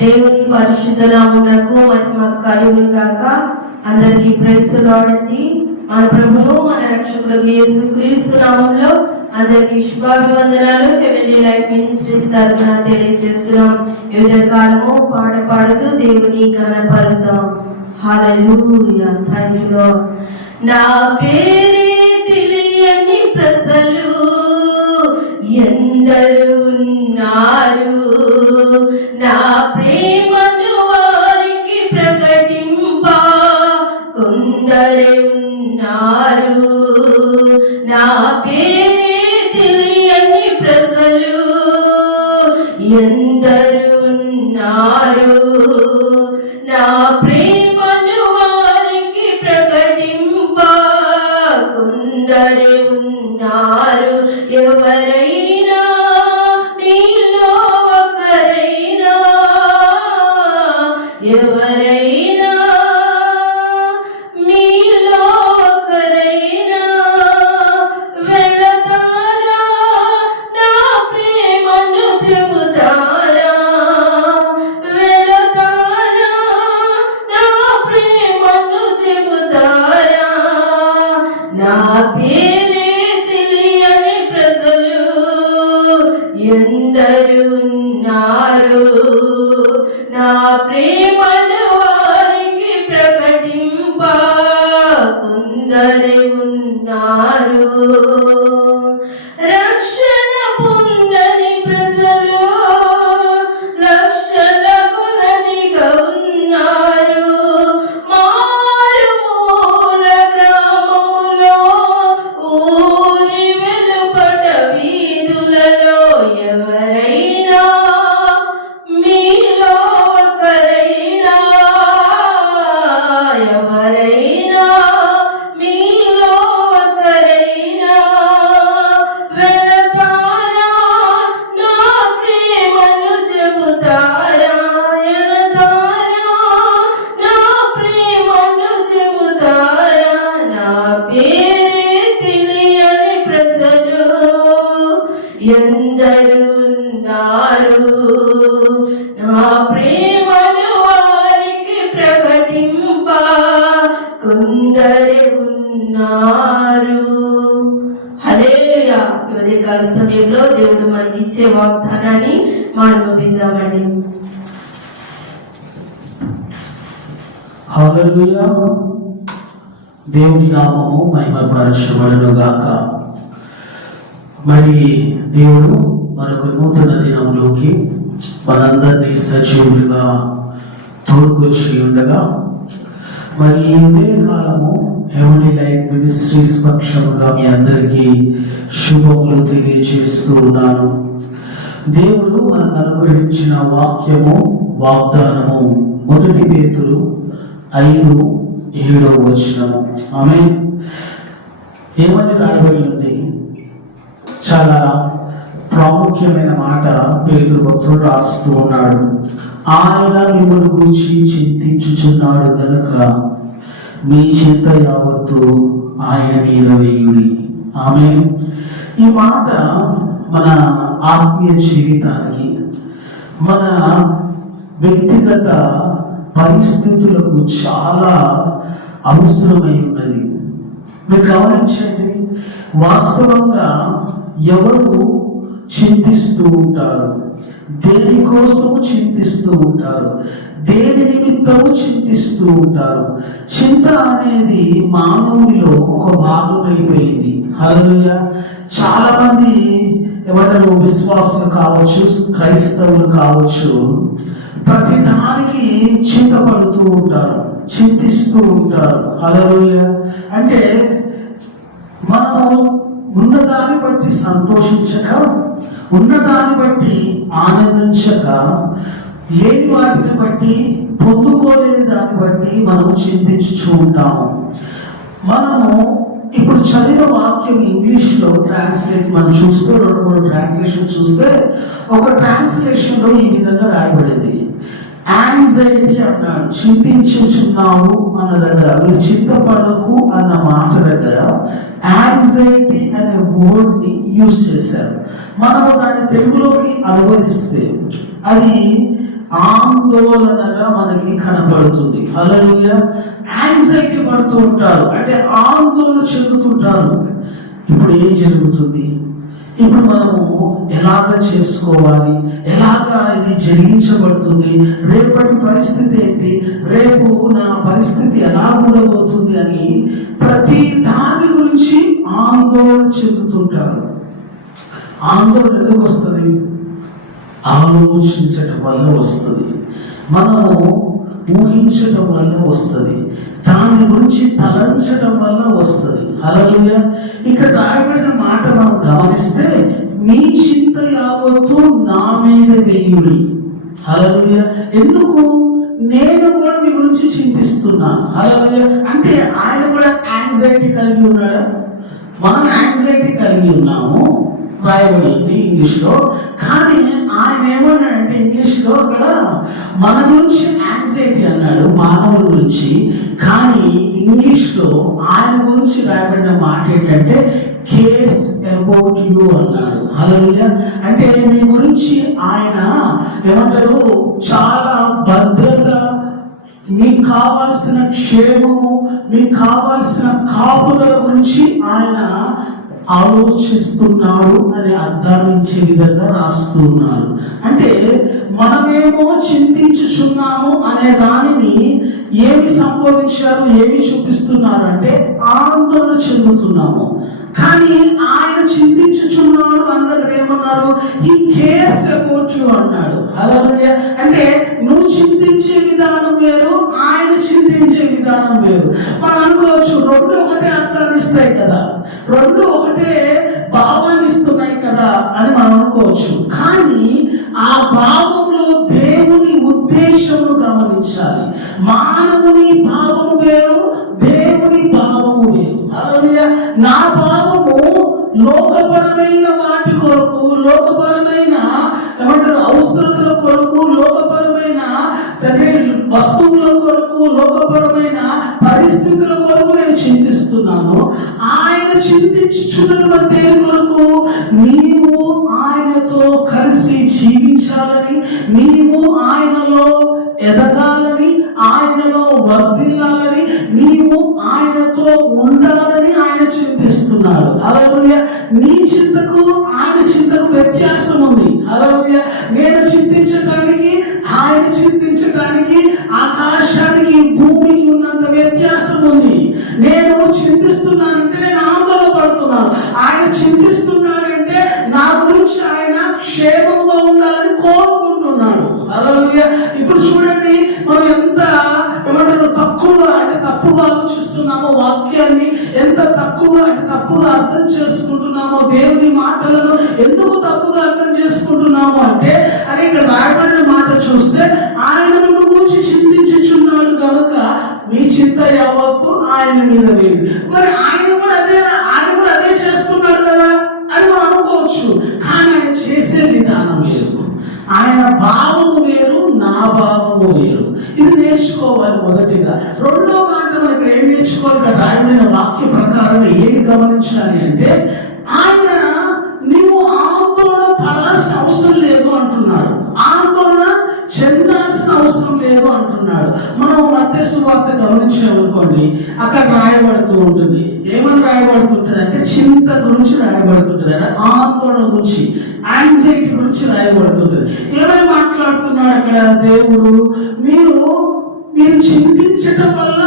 దేవుని పరిశుద్ధ నామమునకు మహిమ కలుగును గాక. అందరికీ ప్రైజ్ ది లార్డ్ అండి. మన ప్రభువు మన రక్షకుడు యేసుక్రీస్తు నామములో అందరికీ శుభాభివందనాలు. హెవెన్లీ లైఫ్ మినిస్ట్రీస్ తరపున తెలియజేస్తున్నాం. యుద్ధ కాలము పాట పాడుతూ దేవుని ఘనపరుద్దాం. హల్లెలూయా. Thank you Lord. నా పేరే తెలియని ప్రజలు ఎందరు ఉన్నారు, నా ప్రేమను వారికి ప్రకటింప కొందరే ఉన్నారు. నా పేరే తెలియని ప్రజలు ఎందరు ఉన్నారు, నా ప్రేమను వారికి ప్రకటింప కొందరే ఉన్నారు. ఎవరైనా మీలో ఒకరైనా, ఎవరైనా మీలో ఒకరైనా వెళతారా, నా ప్రేమను చెబుతారా, వెళతారా, నా ప్రేమను చెబుతారా. నా పేరే తెలియని ప్రజలు ఎందరు ఉన్నారు, నా ప్రేమను వారికి ప్రకటింప కొందరే ఉన్నారు. రక్షణ పొందని ప్రజలు లక్షల కొలదిగా ఉన్నారు. మారుమూల గ్రామములో ఊరి వెలుపట వీధులలో ఎవరైనా మీలో ఒకరైనా, ఎవరైనా మీలో ఒకరైనా వెళతారా, నా ప్రేమను చెబుతారా, ఎళతారా, నా ప్రేమను చెబుతారా. నా పేరే తెలియని ప్రజలు ఎందరు ఉన్నారు, నా ప్రేమను వారికి ప్రకటింప కొందరే ఉన్నారు. హల్లెలూయా. ఈ కాల సమయంలో దేవుడు మనకిచ్చే వాగ్దానాన్ని మనం ఒప్పించామండి. హల్లెలూయా. దేవుని నామము మహిమపరచబడును గాక. మరి దేవుడు మనకు నూతన దినములోకి మనందరినీ సజీవులుగా తోడుకొచ్చి ఉండగా, మరి ఇదే కాలము హెవెన్లీ లైఫ్ మినిస్ట్రీస్ పక్షముగా మీ అందరికీ శుభములు తెలియజేస్తూ ఉన్నాను. దేవుడు మనకు అనుగ్రహించిన వాక్యము వాగ్దానము 1 పేతురు 5:7 ఆమేన్. ఏమని రాయబడి ఉంది? చాలా ప్రాముఖ్యమైన మాట పేతురు భక్తుడు రాస్తూ ఉన్నాడు. ఆయన మిమ్మల్ని గురించి చింతించుచున్నాడు గనుక మీ చింత యావత్తు ఆయన మీద వేయుడి. ఆమేన్. ఈ మాట మన ఆత్మీయ జీవితానికి, మన వ్యక్తిగత పరిస్థితులకు చాలా అవసరమై ఉన్నది. మీరు గమనించండి, వాస్తవంగా ఎవరు చింతిస్తూ ఉంటారు, దేనికోసము చింతిస్తూ ఉంటారు, దేని నిమిత్తము చింతిస్తూ ఉంటారు. చింత అనేది మానవునిలో ఒక భాగం అయిపోయింది. హల్లెలూయా. చాలా మంది ఎవరు విశ్వాసులు కావచ్చు, క్రైస్తవులు కావచ్చు, ప్రతి దానికి చింతపడుతూ ఉంటారు, చింతిస్తూ ఉంటారు. హల్లెలూయా. అంటే మనము ఉన్నదాన్ని బట్టి సంతోషించక, ఉన్నదాన్ని బట్టి ఆనందించక, లేని వాటిని బట్టి, పొందుకోలేని దాన్ని బట్టి మనము చింతించుతూ ఉంటాము. మనము ఇప్పుడు చదివిన వాక్యం ఇంగ్లీష్ లో ట్రాన్స్లేట్ మనం చూస్తే 2-3 ట్రాన్స్లేషన్ చూస్తే, ఒక ట్రాన్స్లేషన్ లో ఈ విధంగా రాయబడింది. యాంగ్జైటీ అన్నాడు, చింతించుచున్నావు అన్న దగ్గర, మీరు చింతపడకు అన్న మాట దగ్గర యాంగ్జైటీ అనే వర్డ్ ని యూజ్ చేశారు. మనము దాన్ని తెలుగులోకి అనువదిస్తే అది ఆందోళనగా మనకి కనపడుతుంది. హల్లెలూయా. యాంగ్జైటీ పడుతూ ఉంటారు, అంటే ఆందోళన చెందుతుంటారు. ఇప్పుడు ఏం జరుగుతుంది, ఇప్పుడు మనము ఎలాగ చేసుకోవాలి, ఎలాగా ఇది జరిగించబడుతుంది, రేపటి పరిస్థితి ఏంటి, రేపు నా పరిస్థితి ఎలా ఉండబోతుంది అని ప్రతి దాని గురించి ఆందోళన చెందుతుంటారు. ఆందోళన ఎందుకు వస్తుంది? ఆలోచించటం వల్ల వస్తుంది, మనము ఊహించటం వల్ల వస్తుంది, దాని గురించి తలంచడం వల్ల వస్తుంది. హల్లెలూయా. ఇక్కడ రాయబడిన మాట మనం గమనిస్తే, మీ చింత యావత్తు నా మీద వేయుడి. హల్లెలూయా. ఎందుకు? నేను కూడా మీ గురించి చింతిస్తున్నాను. హల్లెలూయా. అంటే ఆయన కూడా యాంగ్జైటీ కలిగి ఉన్నాడా? మనం యాంగ్జైటీ కలిగి ఉన్నాము, రాయబడింది ఇంగ్లీష్ లో. కానీ ఆయన ఏమన్నాడంటే ఇంగ్లీష్ లో అక్కడ మన గురించి యాంగ్జైటీ అన్నాడు, మానవుల గురించి. కానీ ఇంగ్లీష్ లో ఆయన గురించి రాయబడిన మాట ఏంటంటే కేర్స్ అబౌట్ యూ అన్నాడు. హల్లెలూయా. అంటే మీ గురించి ఆయన ఏమంటారు, చాలా భద్రత, మీకు కావాల్సిన క్షేమము, మీకు కావాల్సిన కాపుదల గురించి ఆయన ఆలోచిస్తున్నాడు అని అర్థాన్నించే విధంగా రాస్తున్నాడు. అంటే మనమేమో చింతించుచున్నాము అనే దానిని ఏమి సంబోధించారు, ఏమి చూపిస్తున్నారు అంటే ఆందోళన చెందుతున్నాము. కానీ ఆయన చింతించుచున్నాడు అందరూ ఏమన్నారు, ఈ కేర్స్ అబౌట్ యు అన్నాడు. హల్లెలూయా. అంటే నువ్వు చింతించే విధానం వేరు, ఆయన చింతించే విధానం వేరు. మనం అనుకోవచ్చు రెండు ఒకటే అర్థాన్ని ఇస్తాయి కదా, రెండు ఒకటే భావాన్ని ఇస్తున్నాయి కదా అని మనం అనుకోవచ్చు. కానీ ఆ భావంలో దేవుని ఉద్దేశమును గమనించాలి. మానవుని భావము వేరు, దేవుని భావము వేరు. హల్లెలూయా. నా భావము లోకపరమైన వాటి కొరకు, లోకపరమైన ఏమంటారు అవసరతల కొరకు, లోకపరమైన వస్తువుల కొరకు, లోకపరమైన పరిస్థితుల కొరకు నేను చింతిస్తున్నాను. ఆయన చింతించుచున్నది దేని కొరకు? నీవు ఆయనతో కలిసి జీవించాలని, నీవు ఆయనలో ఎదగాలని, ఆయనలో వర్ధిల్లాలని, నీవు ఆయనతో ఉండాలని ఆయన చింతిస్తున్నాడు. హల్లెలూయా. నీ చింతకు ఆయన చింతకు వ్యత్యాసం ఉంది. హల్లెలూయా. నేను చింతించడానికి, ఆయన చింతించడానికి ఆకాశానికి భూమికి ఉన్నంత వ్యత్యాసం ఉంది. నేను చింతిస్తున్నానంటే నేను ఆందోళన పడుతున్నాను, ఆయన చింతిస్తున్నాడంటే నా గురించి ఆయన క్షేమంగా ఉండాలని కోరుకుంటున్నాడు. హల్లెలూయా. ఇప్పుడు చూడండి, మనం ఎంత ఏమంటారు తక్కువగా, అంటే తప్పుగా ఆలోచిస్తున్నామో వాక్యాన్ని, ఎంత తక్కువగా అంటే తప్పుగా అర్థం చేసుకుంటున్నామో దేవుని మాటలను ఎందుకు తప్పుగా అర్థం చేసుకుంటున్నాము అంటే, అని ఇక్కడ రాయబడిన మాట చూస్తే ఆయన మిమ్మల్ని గురించి చింతించుచున్నాడు కనుక మీ చింత యావత్తు ఆయన మీద వేరు. మరి ఆయన కూడా అదే చేస్తున్నాడు కదా అని మనం అనుకోవచ్చు. కానీ ఆయన చేసే విధానం వేరు, ఆయన భావము వేరు, నా భావము వేరు. ఇది నేర్చుకోవాలి మొదటిగా. రెండో మాట మనం ఇక్కడ ఏం నేర్చుకోవాలి, ఇక్కడ రాయబడిన వాక్య ప్రకారంగా ఏమి గమనించాలి అంటే, ఆయన నీవు ఆందోళన పడాల్సిన అవసరం లేదు అంటున్నాడు, ఆందోళన చెందాల్సిన అవసరం లేదు అంటున్నాడు. మనం మత్తయి సువార్త గమనించామనుకోండి, అక్కడ రాయబడుతూ ఉంటుంది. ఏమని రాయబడుతుంటుంది అంటే చింత గురించి రాయబడుతుంటుంది, అంటే ఆందోళన గురించి, యాంగ్జైటీ గురించి రాయబడుతుంటుంది. ఏమని మాట్లాడుతున్నాడు అక్కడ దేవుడు, మీరు చింతించటం వల్ల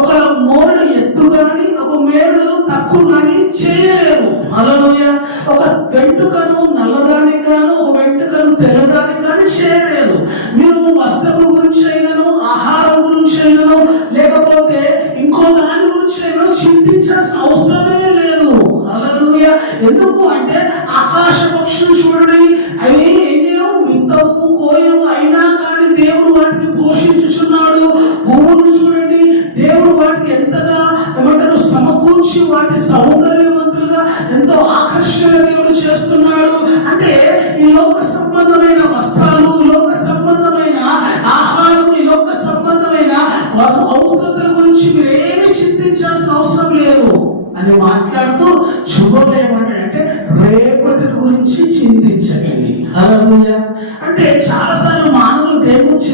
ఒక మోరుడు ఎత్తు కానీ, ఒక మేరుడు తక్కువ కానీ చేయలేరు. హల్లెలూయా. ఒక వెంట్రుకను నల్లదానికి గాను, ఒక వెంట్రుకను తెల్లదానికి కానీ చేయలేరు. మీరు వస్త్రం గురించి అయినను, ఆహారం గురించి అయినను, లేకపోతే ఇంకో దాని గురించి అయినను చింతించాల్సిన అవసరమే లేదు. హల్లెలూయా. ఎందుకు అంటే ఆకాశ పక్షులు చూడండి, అవి విత్తవు కోయవు, అయినా కానీ దేవుడు వాటిని పోషించుచున్నాడు. భూములు చూడండి, దేవుడు వాటికి ఎంతగా ఏమంటారు సమకూర్చి వాటి సౌందర్యవంతులుగా ఎంతో ఆకర్షణ దేవుడు చేస్తున్నాడు. అంటే ఈ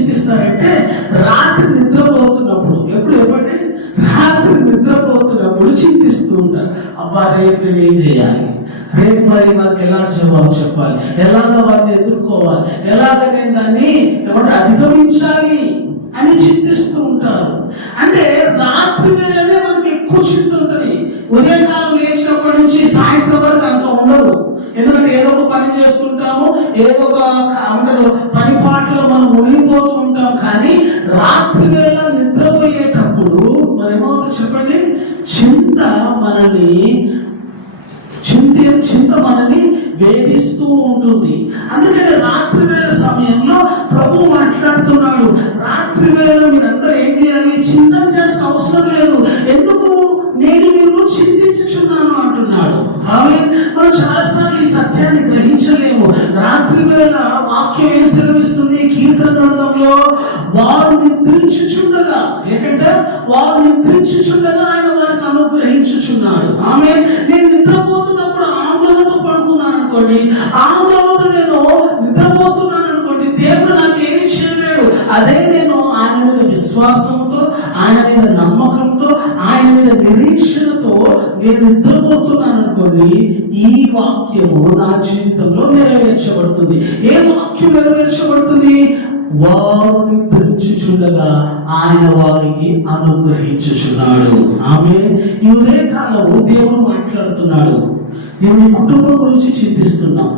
చింతిస్తారంటే రాత్రి నిద్రపోతున్నప్పుడు. ఎప్పుడు చెప్పండి? రాత్రి నిద్రపోతున్నప్పుడు చింతిస్తూ ఉంటారు. అబ్బా రేపు నేను ఏం చేయాలి, రేపు మరి వాళ్ళకి ఎలా జవాబు చెప్పాలి, ఎలాగ వాడిని ఎదుర్కోవాలి, ఎలాగ నేను దాన్ని అధిగమించాలి అని చింతిస్తూ ఉంటారు. అంటే రాత్రి వేళనే మనకి ఎక్కువ చింత ఉంటుంది. ఉదయకాలం లేచినప్పటి నుంచి సాయంత్రం వరకు అంత ఉండదు. ఎందుకంటే ఏదో ఒక పని చేసుకుంటాము, ఏదో ఒక పని పాటలో మనం ఉండిపోతూ ఉంటాం. కానీ రాత్రి వేళ నిద్రపోయేటప్పుడు మరి ఏమవుతుంది చెప్పండి? చింత మనల్ని వేధిస్తూ ఉంటుంది. అందుకని రాత్రి వేళ సమయంలో ప్రభు మాట్లాడుతున్నాడు, రాత్రి వేళ మీరందరూ ఏం చేయాలి? చింతించాల్సిన అవసరం లేదు. ఎందుకు? నేను మీరు చింతించుచున్నాను అంటున్నాడు. మనం చాలాసార్లు ఈ సత్యాన్ని గ్రహించలేము. రాత్రి వేళ వాక్యం ఏం సెలవిస్తుంది? కీర్తన గ్రంథంలో వారు నిద్రించుచుండగా, ఏంటంటే వారు నిద్రించుచుండగా ఆయన వారికి అనుగ్రహించుచున్నాడు. నేను నిద్రపోతున్నప్పుడు ఆందోళనతో పడుకున్నాను అనుకోండి, ఆందోళనతో నేను నిద్రపోతున్నాను అనుకోండి, దేవుడు నాకు ఏమీ చేయలేడు. అదే నేను ఆయన మీద విశ్వాసంతో, ఆయన మీద నమ్మకంతో, ఆయన మీద నిరీక్షణతో నేను నిద్రపోతున్నాను అనుకోండి, ఈ వాక్యము నా జీవితంలో నెరవేర్చబడుతుంది. ఏ వాక్యం నెరవేర్చబడుతుంది? వారు నిద్రించుచుండగా ఆయన వారికి అనుగ్రహించుచున్నాడు. ఈ ఉదయకాలము దేవుడు మాట్లాడుతున్నాడు. నేను నీ కుటుంబం గురించి చింతిస్తున్నావు,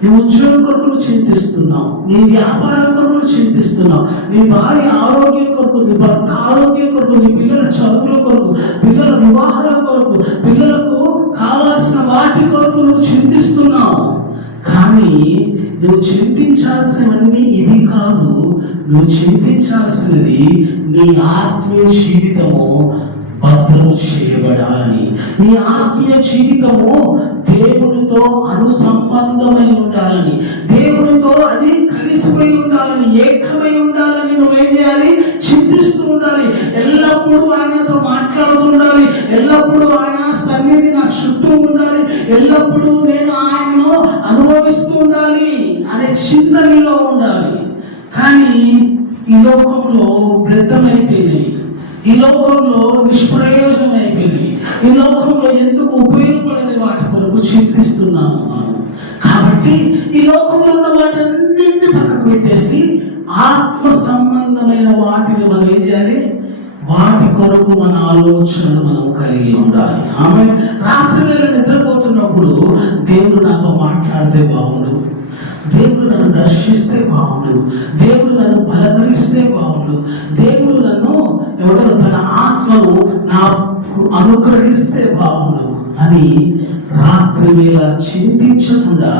నీ ఉద్యోగం కొరకు చింతిస్తున్నావు, నీ వ్యాపారం కొరకు చింతిస్తున్నావు, నీ భార్య ఆరోగ్యం కొరకు, నీ భర్త ఆరోగ్యం కొరకు, నీ పిల్లల చదువుల కొరకు, పిల్లల వివాహాల కొరకు, పిల్లలకు కావాల్సిన వాటి కొరకు నువ్వు చింతిస్తున్నావు. కానీ నువ్వు చింతించాల్సినవన్నీ ఇవి కాదు. నువ్వు చింతించాల్సినది నీ ఆత్మీయ జీవితము భద్రము చేయబడాలని. నీ ఆత్మీయ జీవితము దేవునితో అనుసంబంధమై ఉండాలని, దేవునితో అది కలిసిపోయి ఉండాలని, ఏకమై ఉండాలని నువ్వేం చేయాలి? చింతిస్తూ ఉండాలి. ఎల్లప్పుడూ ఆయనతో మాట్లాడుతుండాలి, ఎల్లప్పుడూ ఆయన సన్నిధి నా చుట్టూ ఉండాలి, ఎల్లప్పుడూ నేను ఆయనను అనుభవిస్తూ ఉండాలి అనే చింత నీలో ఉండాలి. కానీ ఈ లోకంలో వ్యర్థమైపోయినాయి, ఈ లోకంలో నిష్ప్రయోజనం అయిపోయింది, ఈ లోకంలో ఎందుకు ఉపయోగపడని వాటి కొరకు చింతిస్తున్నాము మనం. కాబట్టి ఈ లోకంలో ఉన్న వాటన్నింటినీ పక్కన పెట్టేసి ఆత్మ సంబంధమైన వాటిని మనం ఏం చేయాలి? వాటి కొరకు మన ఆలోచనలు మనం కలిగి ఉండాలి. రాత్రి వేళ నిద్రపోతున్నప్పుడు దేవుడు నాతో మాట్లాడితే బాగుండు, దేవుడు నన్ను దర్శిస్తే బాగుండు, దేవుడు నన్ను బలపరిస్తే బాగుండు, దేవుడు నన్ను తన ఆత్మను నాకు అనుగ్రహిస్తే బాగుండు అని రాత్రి వేళ చింతించకుండా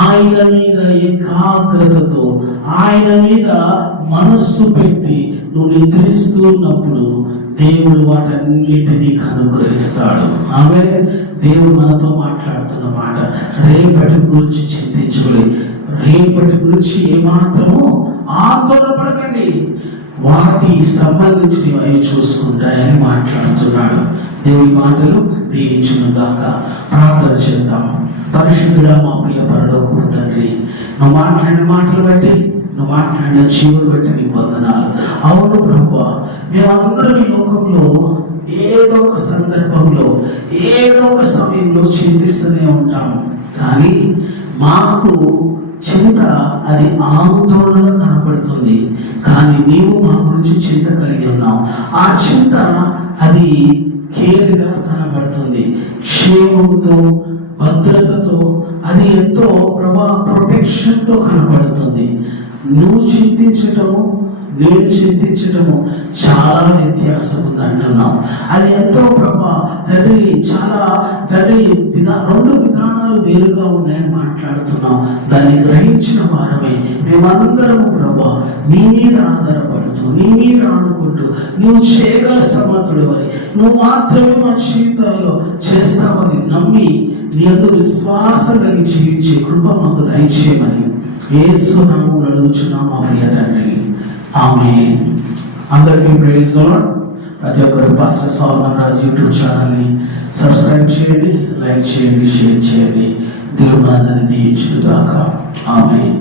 ఆయన మీద ఏకాగ్రతతో, ఆయన మీద మనస్సు పెట్టి నువ్వు నిద్రిస్తున్నప్పుడు దేవుడు వాటన్నిటినీ అనుగ్రహిస్తాడు. దేవుడు మనతో మాట్లాడుతున్న మాట, రేపటి గురించి చింతించుకోండి, రేపటి గురించి ఏమాత్రమో ఆందోళన పడకండి, వాటి సంబంధించినవి అవి చూసుకుంటాయని మాట్లాడుతున్నాడు. దేవుడి మాటలు దీవించును గాక. ప్రార్థన చేద్దాం. పరిశుద్ధుడా మా ప్రియ పరలోకపు తండ్రి, నువ్వు మాట్లాడిన మాటలు బట్టి, నువ్వు మాట్లాడిన జీవులు బట్టి నీకు వందనాలు. అవును ప్రభువా, మేమందరం ఈ లోకంలో ఏదో ఒక సందర్భంలో, ఏదో ఒక సమయంలో చింతిస్తూనే ఉంటాము. కానీ మాకు చింత అది ఆందోళనగా కనపడుతుంది. కానీ నీవు మా గురించి చింత కలిగి ఉన్నావు. ఆ చింత అది కేర్గా కనబడుతుంది, క్షేమంతో, భద్రతతో, అది ఎంతో ప్రొటెక్షన్తో కనబడుతుంది. నువ్వు చింతించటము, నేను చింతించటము చాలా వ్యత్యాసం ఉంది అంటున్నాం. అది ఎంతో తండ్రి, చాలా తండ్రి రెండు విధానాలు వేరుగా ఉన్నాయని మాట్లాడుతున్నాం. దాన్ని గ్రహించిన వారమై మేమందరము ప్రభా నీ మీద ఆధారపడుతూ, నీ మీద ఆనుకుంటూ, నువ్వు చేయగల సమర్థుడు అని, నువ్వు మాత్రమే మా జీవితాల్లో చేస్తావని నమ్మి నీ అందు విశ్వాసం కలిగి జీవించే కృప మాకు దయచేయమని యేసు నామములో అడుగుచున్నాం మా ప్రియ తండ్రి. ఆమేన్. అందరికీ ప్రైజ్ ది లార్డ్. ప్రతి ఒక్కరు పాస్టర్ సోలమన్ రాజు యూట్యూబ్ ఛానల్ని సబ్స్క్రైబ్ చేయండి, లైక్ చేయండి, షేర్ చేయండి. దేవుడు అందరినీ దీవించును గాక. ఆమేన్.